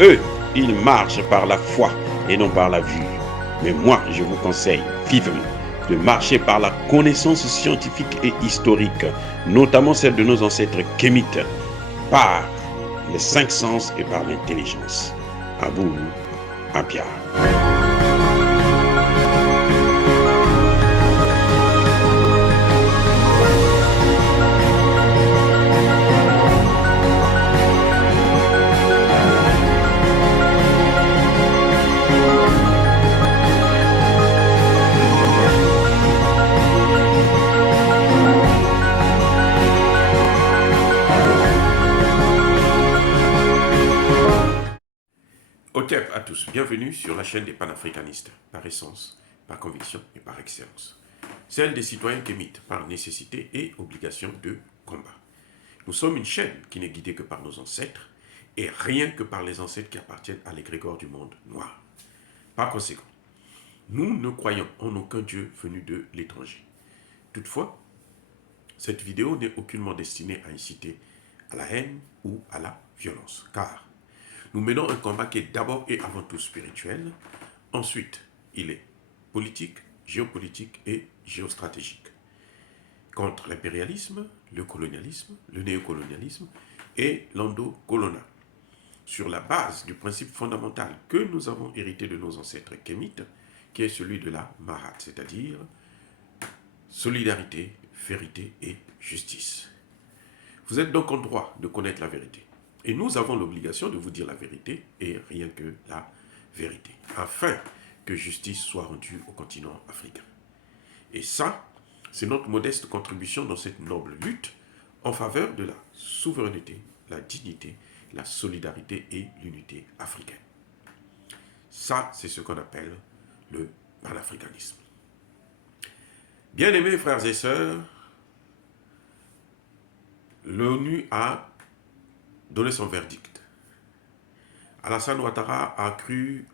Eux, ils marchent par la foi et non par la vue. Mais moi, je vous conseille vivement de marcher par la connaissance scientifique et historique, notamment celle de nos ancêtres kémites, par les cinq sens et par l'intelligence. À vous, à Pierre. Otep à tous, bienvenue sur la chaîne des panafricanistes, par essence, par conviction et par excellence. Celle des citoyens kémites, par nécessité et obligation de combat. Nous sommes une chaîne qui n'est guidée que par nos ancêtres, et rien que par les ancêtres qui appartiennent à l'égrégore du monde noir. Par conséquent, nous ne croyons en aucun Dieu venu de l'étranger. Toutefois, cette vidéo n'est aucunement destinée à inciter à la haine ou à la violence, car nous menons un combat qui est d'abord et avant tout spirituel. Ensuite, il est politique, géopolitique et géostratégique. Contre l'impérialisme, le colonialisme, le néocolonialisme et l'endocolonat. Sur la base du principe fondamental que nous avons hérité de nos ancêtres kémites, qui est celui de la Mahat, c'est-à-dire solidarité, vérité et justice. Vous êtes donc en droit de connaître la vérité. Et nous avons l'obligation de vous dire la vérité et rien que la vérité, afin que justice soit rendue au continent africain. Et ça, c'est notre modeste contribution dans cette noble lutte en faveur de la souveraineté, la dignité, la solidarité et l'unité africaine. Ça, c'est ce qu'on appelle le panafricanisme. Bien-aimés frères et sœurs, l'ONU a donné son verdict. Alassane Ouattara a cru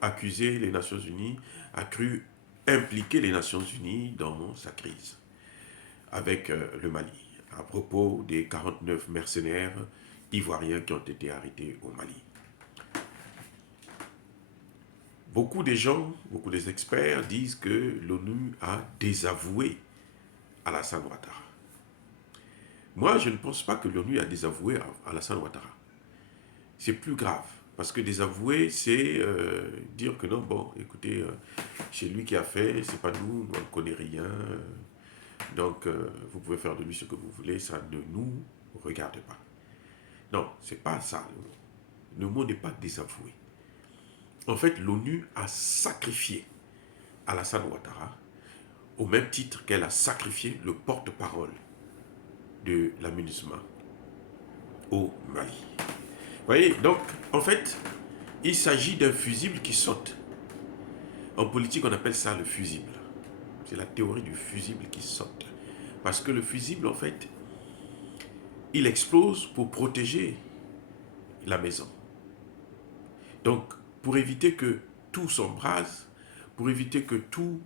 accuser les Nations Unies, a cru impliquer les Nations Unies dans sa crise avec le Mali, à propos des 49 mercenaires ivoiriens qui ont été arrêtés au Mali. Beaucoup des gens, beaucoup des experts disent que l'ONU a désavoué Alassane Ouattara. Moi, je ne pense pas que l'ONU a désavoué Alassane Ouattara. C'est plus grave, parce que désavouer, c'est dire que non, bon, écoutez, c'est lui qui a fait, c'est pas nous, on ne connaît rien, donc vous pouvez faire de lui ce que vous voulez, ça ne nous regarde pas. Non, c'est pas ça le mot. Le mot n'est pas désavouer. En fait, l'ONU a sacrifié Alassane Ouattara au même titre qu'elle a sacrifié le porte-parole de la MINUSMA au Mali. Vous voyez, donc, en fait, il s'agit d'un fusible qui saute. En politique, on appelle ça le fusible. C'est la théorie du fusible qui saute. Parce que le fusible, en fait, il explose pour protéger la maison. Donc, pour éviter que tout s'embrase, pour éviter que tout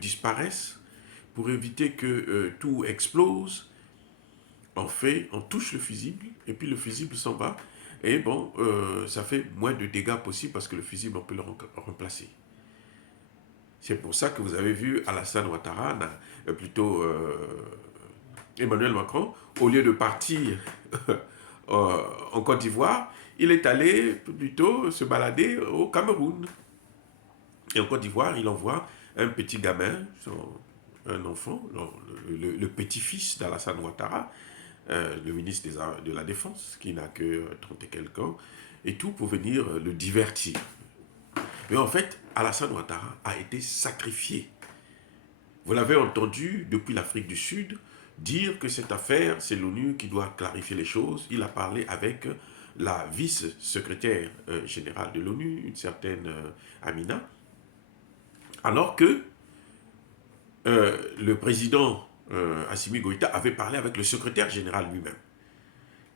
disparaisse, pour éviter que tout explose, on touche le fusible, et puis le fusible s'en va, et bon, ça fait moins de dégâts possibles parce que le fusible, on peut le remplacer. C'est pour ça que vous avez vu Alassane Ouattara, plutôt Emmanuel Macron, au lieu de partir en Côte d'Ivoire, il est allé plutôt se balader au Cameroun. Et en Côte d'Ivoire, il envoie un petit gamin, un enfant, le petit-fils d'Alassane Ouattara, le ministre de la Défense, qui n'a que 30 et quelques ans, et tout pour venir le divertir. Mais en fait, Alassane Ouattara a été sacrifié. Vous l'avez entendu depuis l'Afrique du Sud dire que cette affaire, c'est l'ONU qui doit clarifier les choses. Il a parlé avec la vice-secrétaire générale de l'ONU, une certaine Amina, alors que le président Assimi Goïta avait parlé avec le secrétaire général lui-même.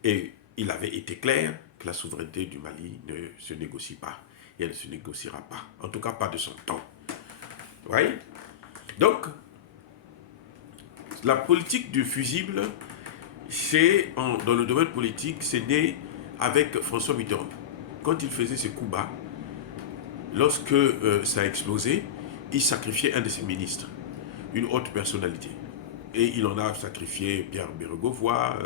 Et il avait été clair que la souveraineté du Mali ne se négocie pas. Et elle ne se négociera pas. En tout cas, pas de son temps. Vous voyez? Donc, la politique du fusible, c'est dans le domaine politique, c'est né avec François Mitterrand. quand il faisait ses coups bas, lorsque ça a explosé, il sacrifiait un de ses ministres, une haute personnalité. Et il en a sacrifié Pierre Bérégovoy,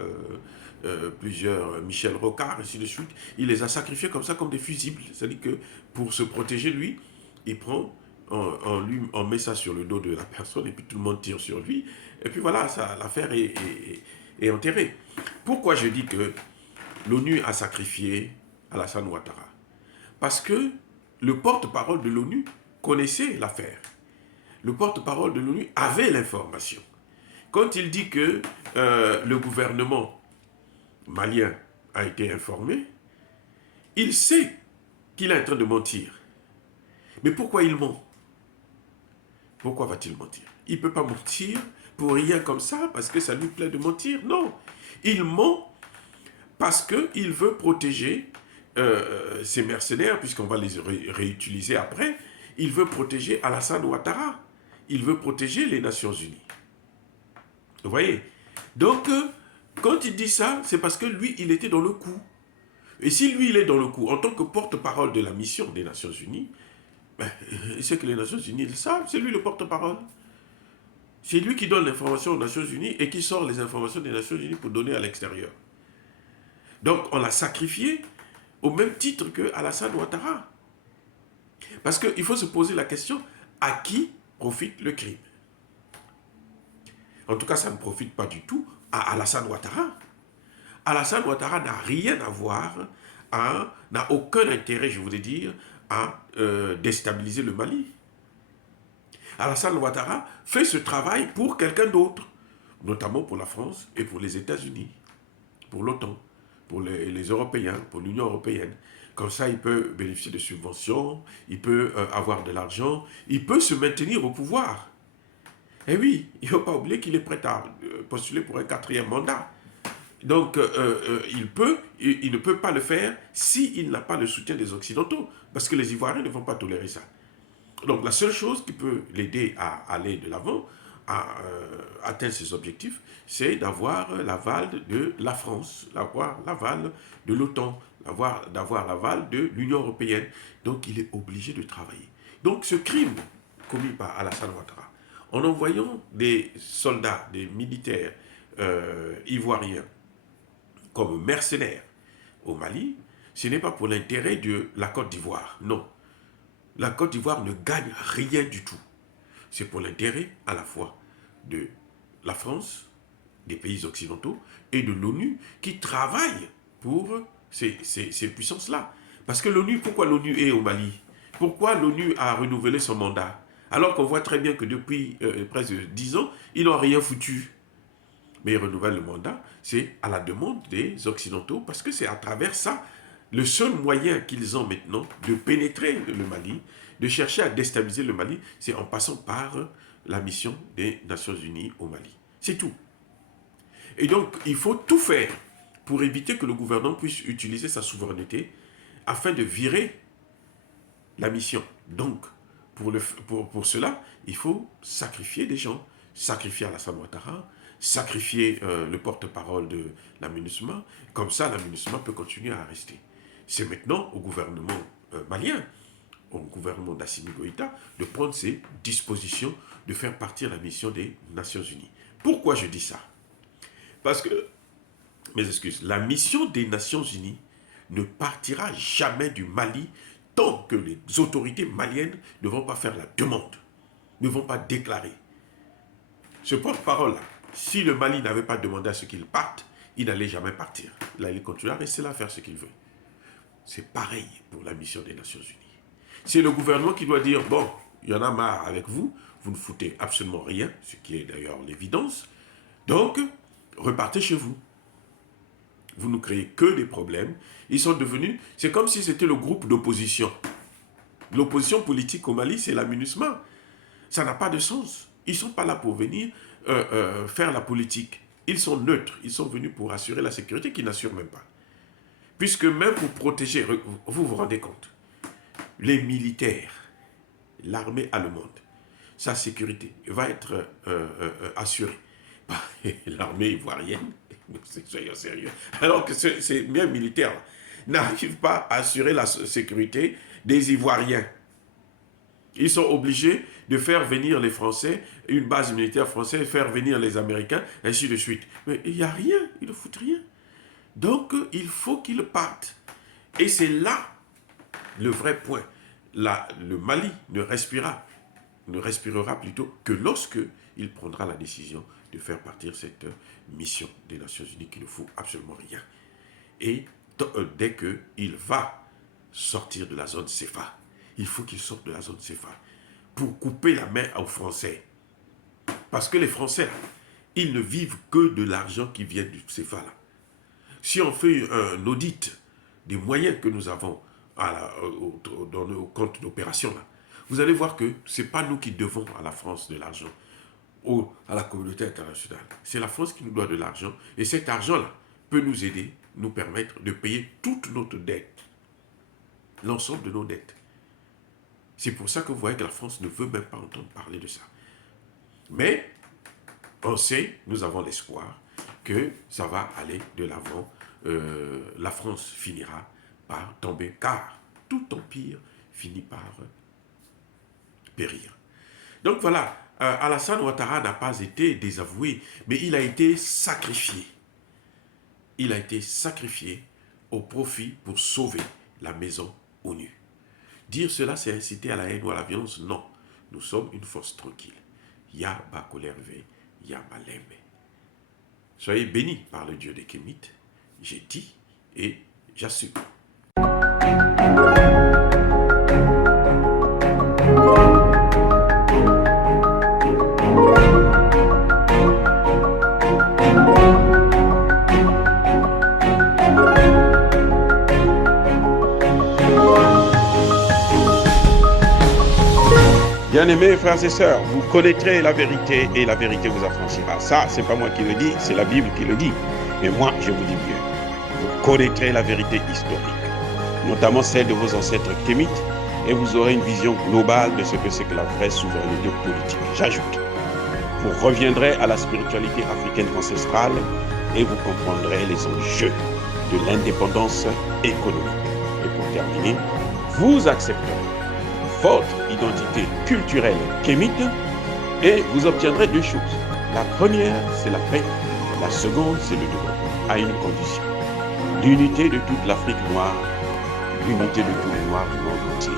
plusieurs, Michel Rocard, ainsi de suite. Il les a sacrifiés comme ça, comme des fusibles. C'est-à-dire que pour se protéger, lui, il prend, on met ça sur le dos de la personne, et puis tout le monde tire sur lui. Et puis voilà, l'affaire est enterrée. Pourquoi je dis que l'ONU a sacrifié Alassane Ouattara? Parce que le porte-parole de l'ONU connaissait l'affaire. Le porte-parole de l'ONU avait l'information. Quand il dit que le gouvernement malien a été informé, il sait qu'il est en train de mentir. Mais pourquoi il ment? Pourquoi va-t-il mentir? Il ne peut pas mentir pour rien comme ça, parce que ça lui plaît de mentir. Non, il ment parce qu'il veut protéger ses mercenaires, puisqu'on va les réutiliser après. Il veut protéger Alassane Ouattara. Il veut protéger les Nations Unies. Vous voyez? Donc, quand il dit ça, c'est parce que lui, il était dans le coup. Et si lui, il est dans le coup, en tant que porte-parole de la mission des Nations Unies, ben, c'est que les Nations Unies le savent, c'est lui le porte-parole. C'est lui qui donne l'information aux Nations Unies et qui sort les informations des Nations Unies pour donner à l'extérieur. Donc, on l'a sacrifié au même titre que Alassane Ouattara. Parce qu'il faut se poser la question, à qui profite le crime? En tout cas, ça ne profite pas du tout à Alassane Ouattara. Alassane Ouattara n'a rien à voir, n'a aucun intérêt, je voulais dire, à déstabiliser le Mali. Alassane Ouattara fait ce travail pour quelqu'un d'autre, notamment pour la France et pour les États-Unis, pour l'OTAN, pour les Européens, pour l'Union européenne. Comme ça, il peut bénéficier de subventions, il peut avoir de l'argent, il peut se maintenir au pouvoir. Et oui, il ne faut pas oublier qu'il est prêt à postuler pour un 4e mandat. Donc, il ne peut pas le faire s'il n'a pas le soutien des Occidentaux, parce que les Ivoiriens ne vont pas tolérer ça. Donc, la seule chose qui peut l'aider à aller de l'avant, à atteindre ses objectifs, c'est d'avoir l'aval de la France, d'avoir l'aval de l'OTAN, d'avoir l'aval de l'Union européenne. Donc, il est obligé de travailler. Donc, ce crime commis par Alassane Ouattara, en envoyant des soldats, des militaires ivoiriens comme mercenaires au Mali, ce n'est pas pour l'intérêt de la Côte d'Ivoire, non. La Côte d'Ivoire ne gagne rien du tout. C'est pour l'intérêt à la fois de la France, des pays occidentaux et de l'ONU qui travaillent pour ces puissances-là. Parce que l'ONU, pourquoi l'ONU est au Mali? Pourquoi l'ONU a renouvelé son mandat? Alors qu'on voit très bien que depuis presque 10 ans, ils n'ont rien foutu. Mais ils renouvellent le mandat, c'est à la demande des Occidentaux, parce que c'est à travers ça, le seul moyen qu'ils ont maintenant de pénétrer le Mali, de chercher à déstabiliser le Mali, c'est en passant par la mission des Nations Unies au Mali. C'est tout. Et donc, il faut tout faire pour éviter que le gouvernement puisse utiliser sa souveraineté afin de virer la mission. Donc, pour cela, il faut sacrifier des gens, sacrifier Alassane Ouattara, sacrifier le porte-parole de la MINUSMA, comme ça la MINUSMA peut continuer à rester. C'est maintenant au gouvernement malien, au gouvernement d'Assimi Goïta, de prendre ses dispositions, de faire partir la mission des Nations Unies. Pourquoi je dis ça? Parce que, mes excuses, la mission des Nations Unies ne partira jamais du Mali tant que les autorités maliennes ne vont pas faire la demande, ne vont pas déclarer. Ce porte-parole-là, si le Mali n'avait pas demandé à ce qu'il parte, il n'allait jamais partir. Il allait continuer à rester là, faire ce qu'il veut. C'est pareil pour la mission des Nations Unies. C'est le gouvernement qui doit dire, bon, il y en a marre avec vous, vous ne foutez absolument rien, ce qui est d'ailleurs l'évidence, donc repartez chez vous. Vous ne créez que des problèmes. Ils sont devenus, c'est comme si c'était le groupe d'opposition. L'opposition politique au Mali, c'est la MINUSMA. Ça n'a pas de sens. Ils ne sont pas là pour venir faire la politique. Ils sont neutres. Ils sont venus pour assurer la sécurité qu'ils n'assurent même pas. Puisque même pour protéger, vous vous rendez compte, les militaires, l'armée allemande, sa sécurité va être assurée par l'armée ivoirienne. Soyons sérieux. Alors que c'est bien militaire. n'arrivent pas à assurer la sécurité des Ivoiriens. Ils sont obligés de faire venir les Français, une base militaire française, faire venir les Américains, ainsi de suite. Mais il n'y a rien, ils ne foutent rien. Donc, il faut qu'ils partent. Et c'est là le vrai point. Là, le Mali ne respirera plutôt que lorsque il prendra la décision de faire partir cette mission des Nations Unies qui ne fout absolument rien. Et dès qu'il va sortir de la zone CFA, il faut qu'il sorte de la zone CFA pour couper la main aux Français. Parce que les Français, ils ne vivent que de l'argent qui vient du CFA là. Si on fait un audit des moyens que nous avons dans nos comptes d'opération là, vous allez voir que ce n'est pas nous qui devons à la France de l'argent, ou à la communauté internationale. C'est la France qui nous doit de l'argent, et cet argent-là peut nous aider, nous permettre de payer toute notre dette, l'ensemble de nos dettes. C'est pour ça que vous voyez que la France ne veut même pas entendre parler de ça. Mais on sait, nous avons l'espoir que ça va aller de l'avant. La France finira par tomber, car tout empire finit par périr. Donc voilà, Alassane Ouattara n'a pas été désavoué, mais il a été sacrifié. Il a été sacrifié au profit pour sauver la maison ONU. Dire cela, c'est inciter à la haine ou à la violence? Non. Nous sommes une force tranquille. Ya Bakolerve, Ya Malembe. Soyez bénis par le Dieu des Kémites. J'ai dit et j'assume. Bien-aimés frères et sœurs, vous connaîtrez la vérité et la vérité vous affranchira. Ça, c'est pas moi qui le dis, c'est la Bible qui le dit. Mais moi, je vous dis mieux. Vous connaîtrez la vérité historique, notamment celle de vos ancêtres kémites, et vous aurez une vision globale de ce que c'est que la vraie souveraineté politique. J'ajoute, vous reviendrez à la spiritualité africaine ancestrale et vous comprendrez les enjeux de l'indépendance économique. Et pour terminer, vous accepterez votre identité culturelle kémite et vous obtiendrez deux choses. La première, c'est la paix. La seconde, c'est le développement, à une condition. L'unité de toute l'Afrique noire, l'unité de tous les Noirs du monde entier.